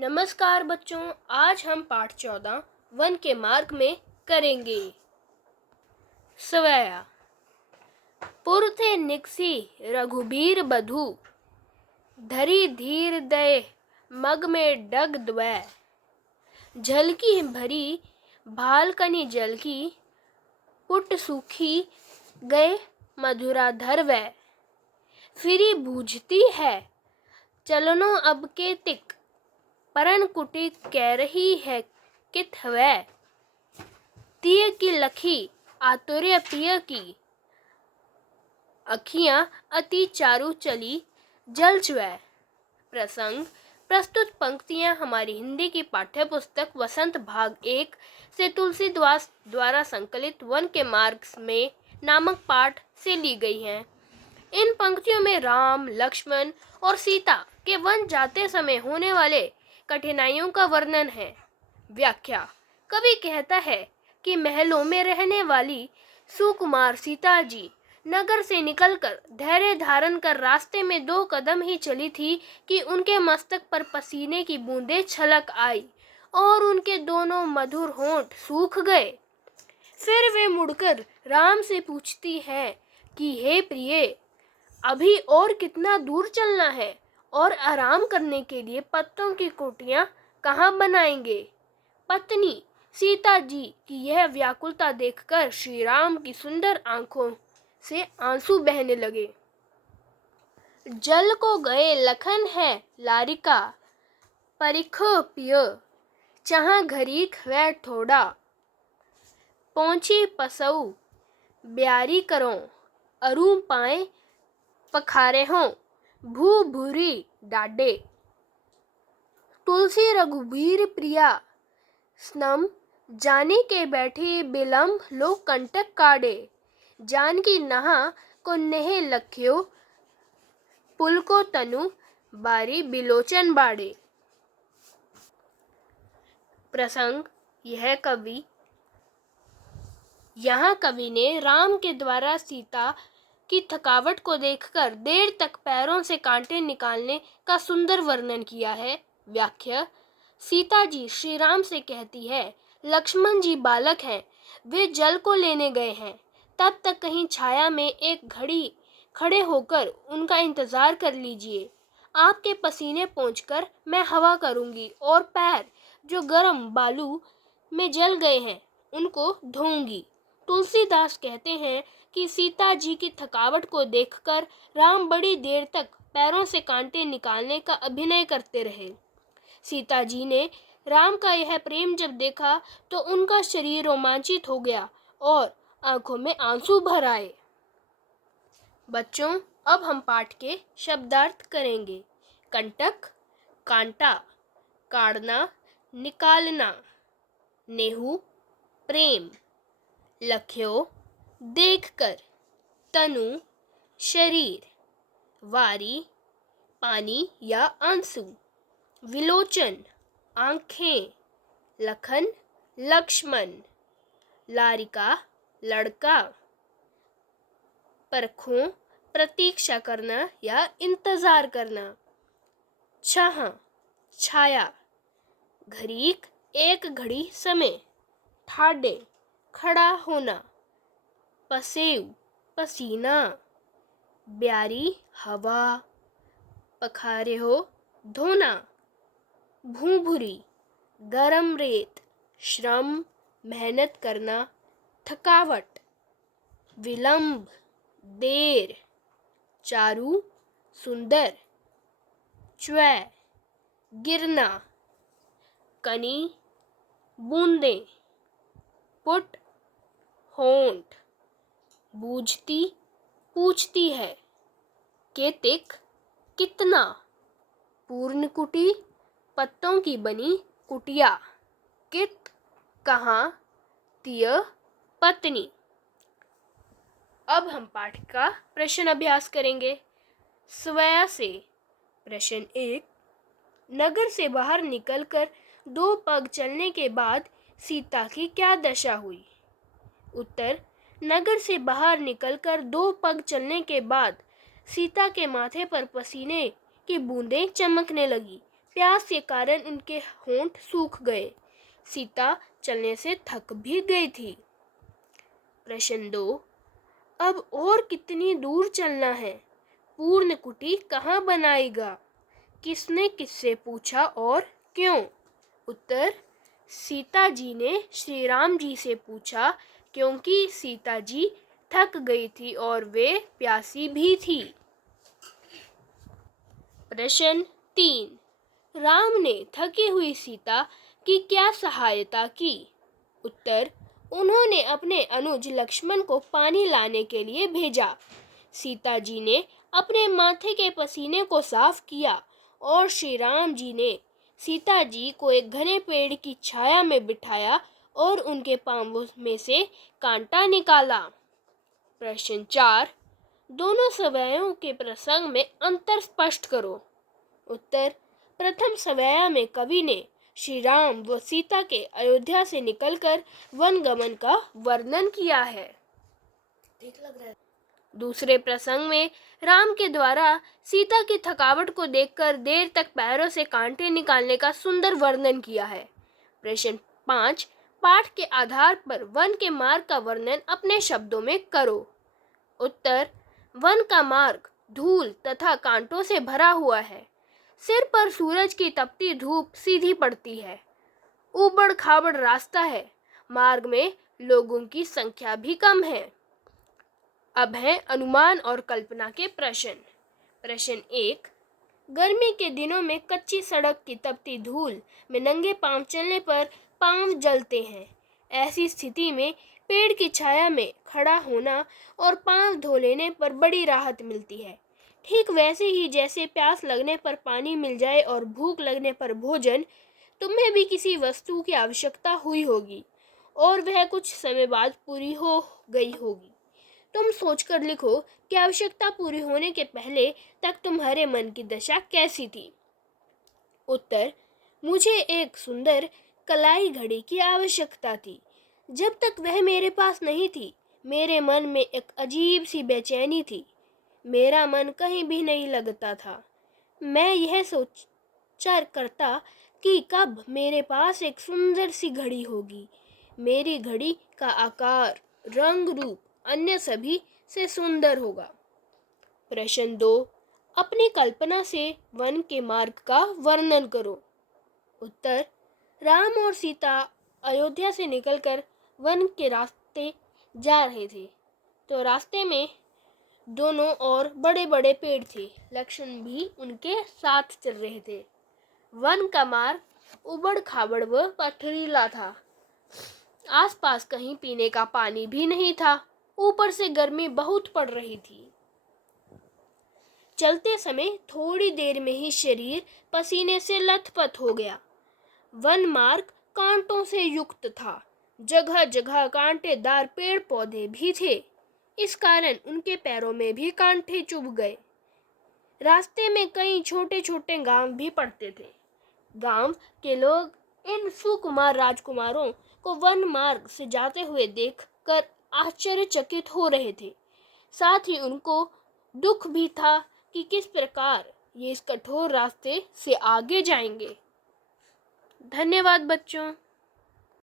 नमस्कार बच्चों, आज हम पाठ 14 वन के मार्ग में करेंगे। सवैया पुरथे निकसी रघुबीर बधू, धरी धीर दय मग में डग द्वै, झलकी भरी भालकनी जल की, पुट सूखी गए मधुराधर वै, फिरी बूझती है चलनो अब के तिक, परन कुटी कह रही है कित हवै, तिय की लखी आतुर्य पिय की, अखियां अति चारु चली जल चुवै। प्रसंग प्रस्तुत पंक्तियां हमारी हिंदी की पाठ्य पुस्तक वसंत भाग 1 से तुलसीदास द्वारा संकलित वन के मार्ग में नामक पाठ से ली गई हैं। इन पंक्तियों में राम, लक्ष्मण और सीता के वन जाते समय होने वाले कठिनाइयों का वर्णन है। व्याख्या: कवि कहता है कि महलों में रहने वाली सुकुमार सीता जी नगर से निकलकर धैर्य धारण कर रास्ते में 2 कदम ही चली थी कि उनके मस्तक पर पसीने की बूंदें छलक आई और उनके दोनों मधुर होंठ सूख गए। फिर वे मुड़कर राम से पूछती है कि हे प्रिय, अभी और कितना दूर चलना है और आराम करने के लिए पत्तों की कुटियां कहाँ बनाएंगे। पत्नी सीता जी की यह व्याकुलता देखकर श्री राम की सुंदर आंखों से आंसू बहने लगे। जल को गए लखन है लारिका, परिखो पिय जहाँ घरीक वह ठोड़ा, पहुंची पसऊ ब्यारी करो, अरू पाए पखारे हों भू भूरी डाडे, तुलसी रघुबीर प्रिया स्नम जाने के बैठी बिलम्ब लो कंटक काढ़े, जानकी नहा को नेह लख्यो पुल को तनु बारी बिलोचन बाड़े। प्रसंग यहाँ कवि ने राम के द्वारा सीता की थकावट को देखकर देर तक पैरों से कांटे निकालने का सुंदर वर्णन किया है। व्याख्या: सीता जी श्री राम से कहती है, लक्ष्मण जी बालक हैं, वे जल को लेने गए हैं, तब तक कहीं छाया में एक घड़ी खड़े होकर उनका इंतजार कर लीजिए। आपके पसीने पोंछकर मैं हवा करूंगी और पैर जो गर्म बालू में जल गए हैं उनको धोऊंगी। तुलसीदास कहते हैं कि सीता जी की थकावट को देखकर राम बड़ी देर तक पैरों से कांटे निकालने का अभिनय करते रहे। सीता जी ने राम का यह प्रेम जब देखा तो उनका शरीर रोमांचित हो गया और आंखों में आंसू भर आए। बच्चों, अब हम पाठ के शब्दार्थ करेंगे। कंटक, कांटा, काढ़ना, निकालना। नेहू, प्रेम। लख्यो, देखकर। तनु, शरीर। वारी, पानी या आंसू। विलोचन, आंखें। लखन, लक्ष्मण। लारिका, लड़का। परखों, प्रतीक्षा करना या इंतजार करना। छाह, छाया। घड़ीक, एक घड़ी समय। ठाडे, खड़ा होना। पसेव, पसीना। ब्यारी, हवा। पखारे हो, धोना। भूभुरी, गरम रेत। श्रम, मेहनत करना, थकावट। विलंब, देर। चारु, सुंदर। च्वै, गिरना। कनी, बूंदें। पुट, होंठ। बूझती, पूछती है। केतिक, कितना। पूर्ण कुटी, पत्तों की बनी कुटिया। कित, कहाँ। तिय, पत्नी। अब हम पाठ का प्रश्न अभ्यास करेंगे। सवैया से। प्रश्न 1, नगर से बाहर निकलकर 2 पग चलने के बाद सीता की क्या दशा हुई? उत्तर: नगर से बाहर निकलकर 2 पग चलने के बाद सीता के माथे पर पसीने की बूंदें चमकने लगी। प्यास के कारण उनके होंठ सूख गए। सीता चलने से थक भी गई थी। प्रश्न 2। अब और कितनी दूर चलना है? पूर्ण कुटी कहाँ बनाएगा? किसने किससे पूछा और क्यों? उत्तर, सीता जी ने श्री राम जी से पूछा, क्योंकि सीता जी थक गई थी और वे प्यासी भी थी। प्रश्न 3। राम ने थकी हुई सीता की क्या सहायता की? उत्तर, उन्होंने अपने अनुज लक्ष्मण को पानी लाने के लिए भेजा। सीता जी ने अपने माथे के पसीने को साफ किया और श्री राम जी ने सीता जी को एक घने पेड़ की छाया में बिठाया और उनके पांवों में से कांटा निकाला। प्रश्न 4। दोनों सवैयों के प्रसंग में अंतर स्पष्ट करो। उत्तर, प्रथम सवैया में कवि ने श्री राम व सीता के अयोध्या से निकलकर वन गमन का वर्णन किया है। ठीक लग रहा है। दूसरे प्रसंग में राम के द्वारा सीता की थकावट को देखकर देर तक पैरों से कांटे निकालने का सुंदर वर्णन किया है। प्रश्न 5। पाठ के आधार पर वन के मार्ग का वर्णन अपने शब्दों में करो। उत्तर, वन का मार्ग धूल तथा कांटों से भरा हुआ है। सिर पर सूरज की तपती धूप सीधी पड़ती है। ऊबड़ खाबड़ रास्ता है। मार्ग में लोगों की संख्या भी कम है। अब है अनुमान और कल्पना के प्रश्न। प्रश्न 1। गर्मी के दिनों में कच्ची सड़क की तपती धूल में नंगे पांव चलने पर पांव जलते हैं। ऐसी स्थिति में पेड़ की छाया में खड़ा होना और पांव धो लेने पर बड़ी राहत मिलती है। ठीक वैसे ही जैसे प्यास लगने पर पानी मिल जाए और भूख लगने पर भोजन, तुम्हें भी किसी वस्तु की आवश्यकता हुई होगी और वह कुछ समय बाद पूरी हो गई होगी। तुम सोचकर लिखो कि आवश्यकता पूरी होने के पहले तक तुम्हारे मन की दशा कैसी थी। उत्तर, मुझे एक सुंदर कलाई घड़ी की आवश्यकता थी। जब तक वह मेरे पास नहीं थी, मेरे मन में एक अजीब सी बेचैनी थी। मेरा मन कहीं भी नहीं लगता था। मैं यह सोचा करता कि कब मेरे पास एक सुंदर सी घड़ी होगी। मेरी घड़ी का आकार, रंग, रूप अन्य सभी से सुंदर होगा। प्रश्न 2। अपनी कल्पना से वन के मार्ग का वर्णन करो। उत्तर, राम और सीता अयोध्या से निकलकर वन के रास्ते जा रहे थे, तो रास्ते में दोनों ओर बड़े बड़े पेड़ थे। लक्ष्मण भी उनके साथ चल रहे थे। वन का मार्ग उबड़ खाबड़ व पथरीला था। आसपास कहीं पीने का पानी भी नहीं था। ऊपर से गर्मी बहुत पड़ रही थी। चलते समय थोड़ी देर में ही शरीर पसीने से लथपथ हो गया। वन मार्ग कांटों से युक्त था। जगह जगह कांटेदार पेड़ पौधे भी थे। इस कारण उनके पैरों में भी कांटे चुभ गए। रास्ते में कई छोटे छोटे गांव भी पड़ते थे। गांव के लोग इन सुकुमार राजकुमारों को वन मार्ग से जाते हुए देखकर आश्चर्यचकित हो रहे थे। साथ ही उनको दुख भी था कि किस प्रकार ये इस कठोर रास्ते से आगे जाएंगे। धन्यवाद बच्चों।